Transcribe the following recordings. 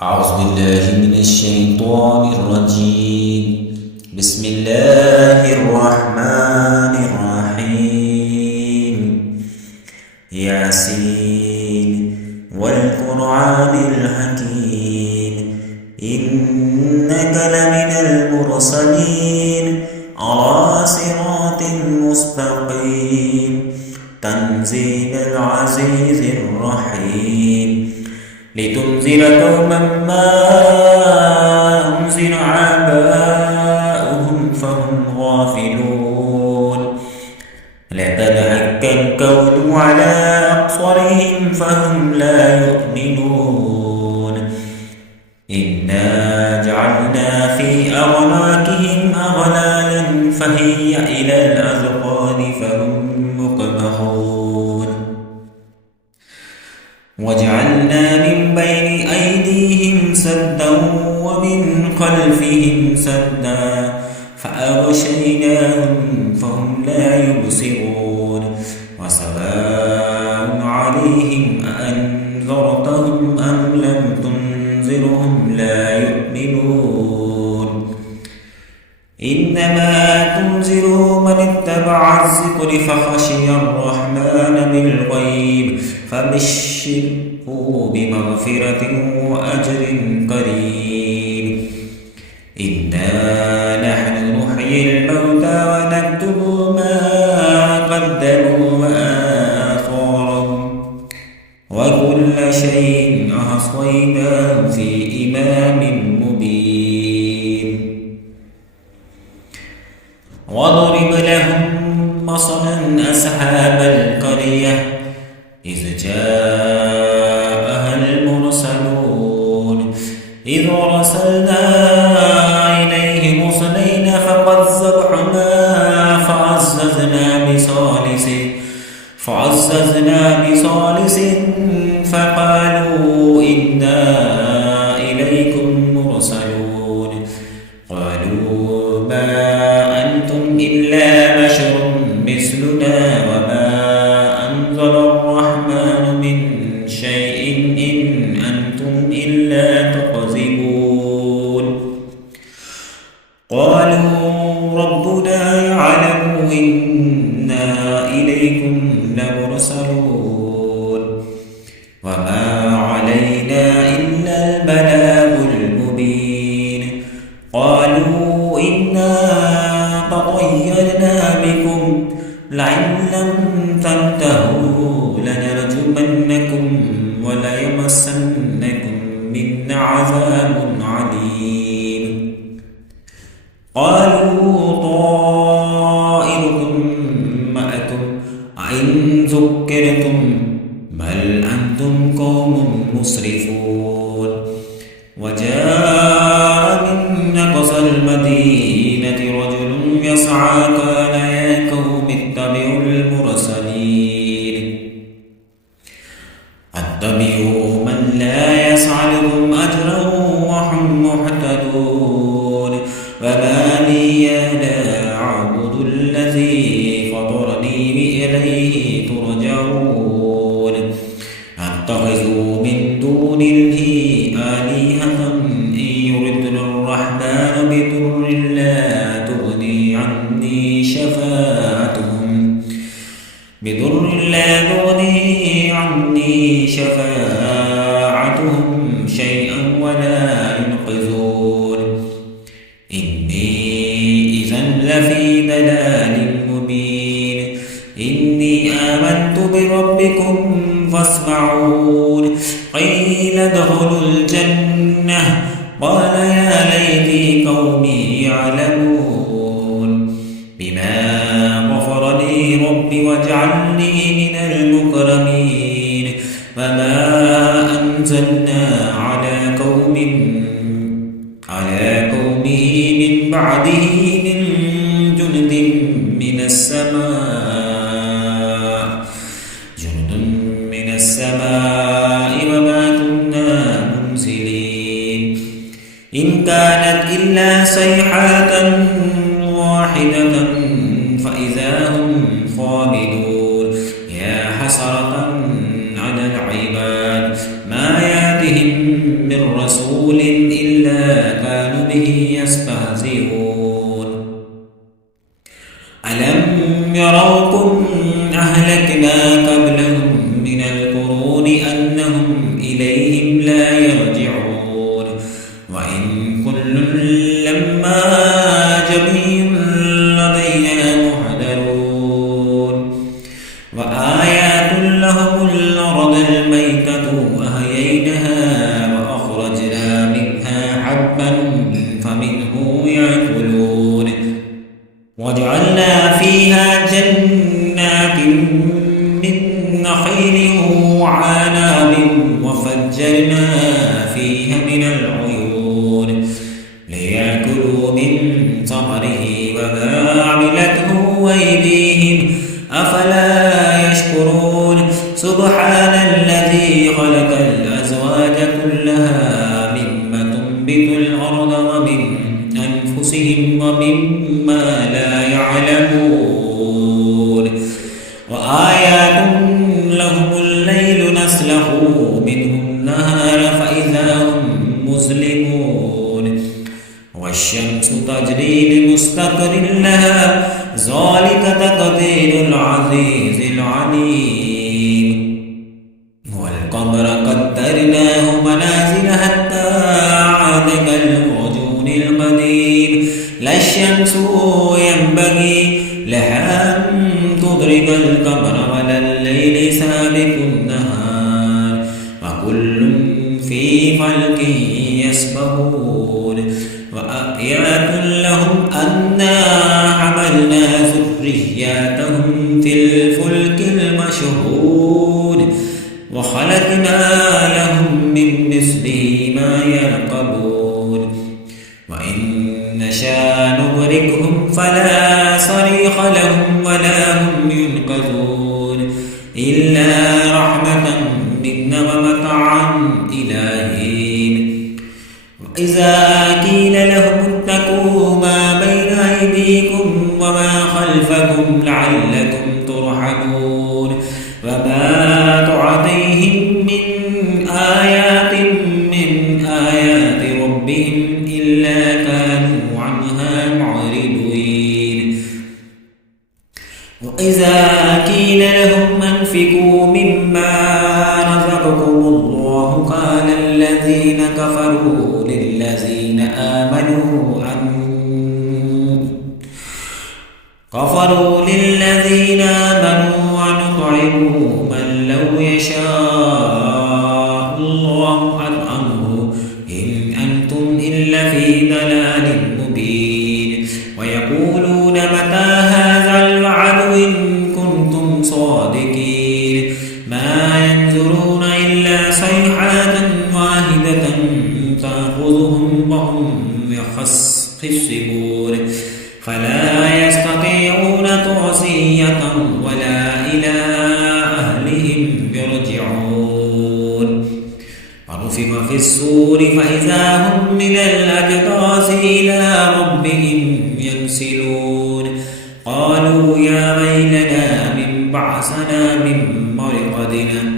أعوذ بالله من الشيطان الرجيم. بسم الله الرحمن الرحيم. ياسين والقرآن الحكيم إنك لمن المرسلين على صراط مستقيم تنزيل العزيز الرحيم لتنذر قوما ما أنذر آباؤهم فهم غافلون لقد حق القول على أكثرهم فهم لا يؤمنون إنا جعلنا في أعناقهم أغلالا فهي إلى الأذقان فهم مقمحون وجعلنا من بين أيديهم سدا ومن خلفهم سدا فأغشيناهم فهم لا يبصرون وسواء عليهم أأنذرتهم أم لم تنذرهم لا يؤمنون إنما تنذر من اتبع الذكر فخشي الرحمن بالغيب فبشره بمغفرة وأجر قريب إنا نحن نحيي الموتى ونكتب ما قدموا وآثارهم وكل شيء أحصيناه في إمام مبين واضرب لهم مثلا أصحاب القرية إذ جاءها المرسلون إذ أرسلنا إليهم اثنين فكذبهما فعززنا بثالث فقالوا إنا إليكم مرسلون قالوا ما أنتم إلا بشر مثلنا وما أنزل الرحمن من شيء إن أنتم إلا تكذبون قالوا ربنا يعلم إنا إليكم لمرسلون وما علينا إلا البلاغ المبين قالوا إنا تطيرنا بكم لئن لم تنتهوا لنرجمنكم وليمسنكم منا عذاب عليم قالوا طائركم معكم أئن ذكرتم بل أنتم قوم مسرفون وجاء من أقصى المدينة رجل يسعى قال يا قوم اتبعوا المرسلين اتبعوا من لا يسألكم أجرا وهم مهتدون وما لي لا أعبد الذي فطرني إليه ترجعون أتخذ من دونه آلهة إن يردن الرحمن بضر لا تغني عني شفاعتهم شيئا ولا ينقذون إني إذا لفي ضلال مبين إني آمنت بربكم فاسمعون قيل ادخلوا الجنة قال يا ليت قومي يعلمون بما غفر لي ربي وجعلني من المكرمين وما أنزلنا على قومه من بعده من جند من السماء وما كنا منزلين إن كانت إلا صيحة واحدة فإذا هم خامدون يا حسرة على العباد ما يأتهم من رسول رسول إلا كانوا به يستهزئون ألم يروكم أهلكنا قبلهم من القرون أنهم إليهم لا يرجعون وإن كل لما جميع لدينا محضرون وآيات لهم الأرض الميتة أحييناها وأخرجنا منها حبا فمنه يأكلون وجعلنا فيها جنات من نخيل وعناب وفجرنا فيها من العيون ليأكلوا من ثمره وما عملته أيديهم أفلا يشكرون سبحان الذي خلق الأزواج كلها مما تنبت الأرض ومن أنفسهم ومما لا يعلمون وآيات لهم الليل نسلخ منه النهار فإذا هم مظلمون والشمس تجري لمستقر لها ذلك تقدير العزيز العليم والقمر قدرناه منازل حتى عاد كالعرجون القديم لا الشمس ينبغي لها أن تدرك القمر ولا الليل سابق النهار وكل في فلك يسبحون وآيات لهم أنا حملنا ذرياتهم في الفلك المشحون وخلقنا لهم من مثله ما يركبون وإن نشاء نغرقهم فلا صريخ لهم ولا هم ينقذون إلا رحمة منا ومتاعا إلى حين وإذا قيل لهم اتقوا ما بين أيديكم وما خلفكم لعلكم ترحمون وما تعطيهم من آيات ربهم إلا كانوا عنها معرضين وإذا قيل لهم أنفقوا مما رزقكم الله قال الذين كفروا للذين آمنوا أنطعموا من لو يشاء الله أطعمه إن أنتم إلا في ضلال مبين ويقولون متى هذا الوعد إن كنتم صادقين ما ينظرون إلا صيحة واحدة تأخذهم وهم يخصمون فلا يستطيعون توصية ولا إلى أهلهم يرجعون ونفخ في الصور فإذا هم من الأجداث إلى ربهم ينسلون قالوا يا ويلنا من بعثنا من مرقدنا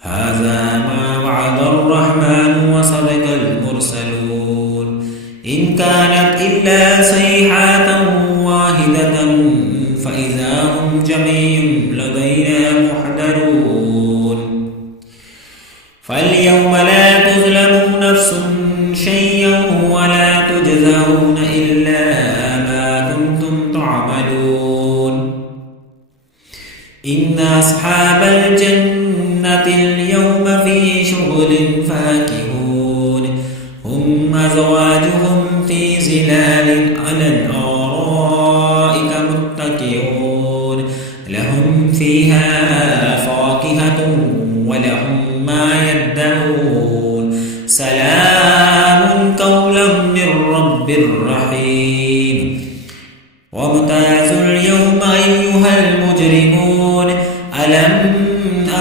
هذا ما وعد الرحمن وصدق المرسلون إن كانت إلا صيحة واحدة فإذا هم جميع لدينا محضرون فاليوم لا تظلم نفس شيئا ولا تجزون إلا ما كنتم تعملون إن أصحاب الجنة اليوم في شغل فاكهون هم أزواجهم في ظلال على الأرائك متكئون لهم فيها فاكهة ولهم ما يدعون سلام قولا من رب رحيم وامتازوا اليوم أيها المجرمون ألم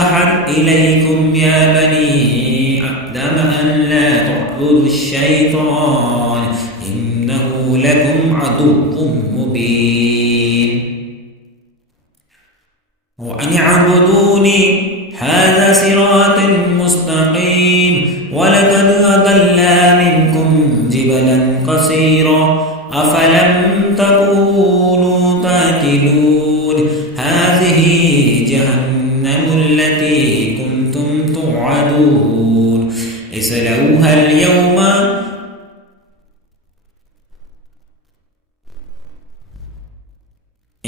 أحد إليكم يا بني آدم أن لا تعبدوا الشيطان إنه لكم عدو مبين وأن اعبدوني هذا صراط مستقيم ولقد أضل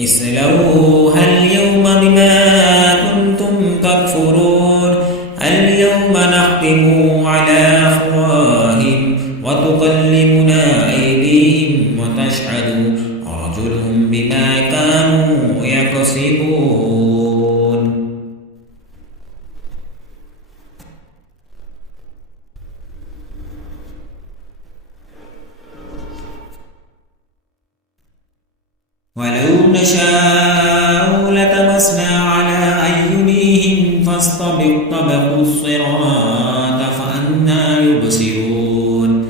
اصلوها اليوم بما كنتم تكفرون اليوم نختم على أفواههم وتكلمنا أيديهم وتشهد أرجلهم بما كانوا يكسبون. ولو نشاء لتمسنا على أعينهم فاستبقوا الصراط فأنى يبصرون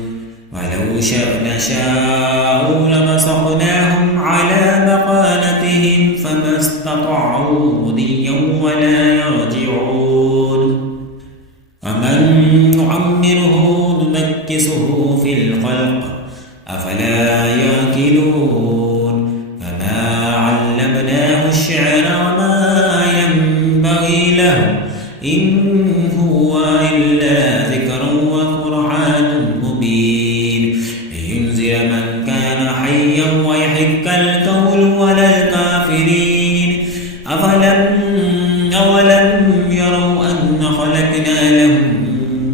ولو نشاء لمسخناهم على مكانتهم فما استطاعوا مضيا ولا يرجعون ومن نعمره ننكسه في الخلق أفلا يأكلون الشعر وما ينبغي له إن هو إلا ذكر وقرآن مبين لينذر من كان حيا ويحق القول على الكافرين أولم يروا أن خلقنا لهم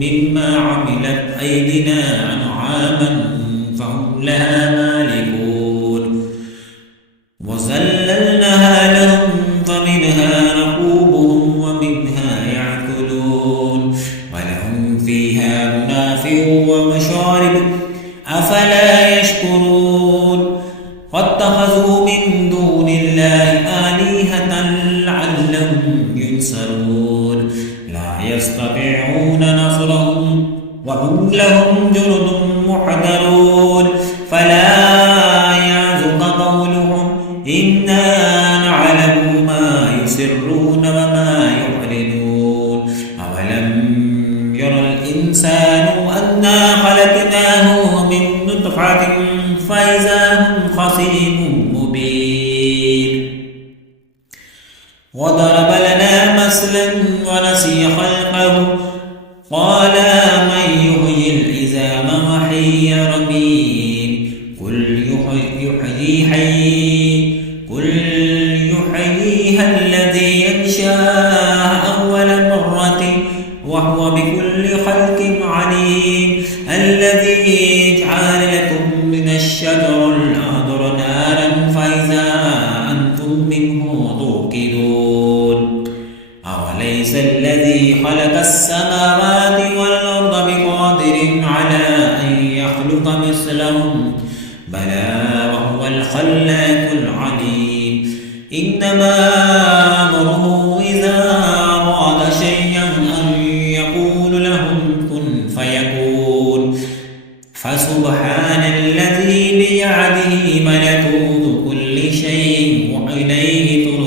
مما عملت أيدينا أنعاما فهم لها مالكون وذللناها لهم فمنها ركوبهم ومنها يأكلون ولهم فيها منافع ومشارب أفلا يشكرون واتخذوا من دون الله آلهة لعلهم ينصرون لا يستطيعون نصرهم وهم لهم جند محضرون فلا إنا نعلم ما يسرون وما يعلنون أولم يرى الإنسان أنا خلقناه من نطفة فإذا هم خصيم مبين وضرب لنا مثلا ونسي خلقه قال من يحيي العظام وهي رميم قل يحييها الذي ينشأها أول مرة وهو بكل خلق عليم الذي جعل لكم من الشجر الأخضر نارا فإذا أنتم منه توقدون أوليس الذي خلق السماوات والأرض بقادر على أن يخلق مثلهم بلى وهو الخلاق العليم إنما أمره إذا أراد شيئا أن يقول له كن فيكون فسبحان الذي بيده ملكوت كل شيء وإليه ترجعون.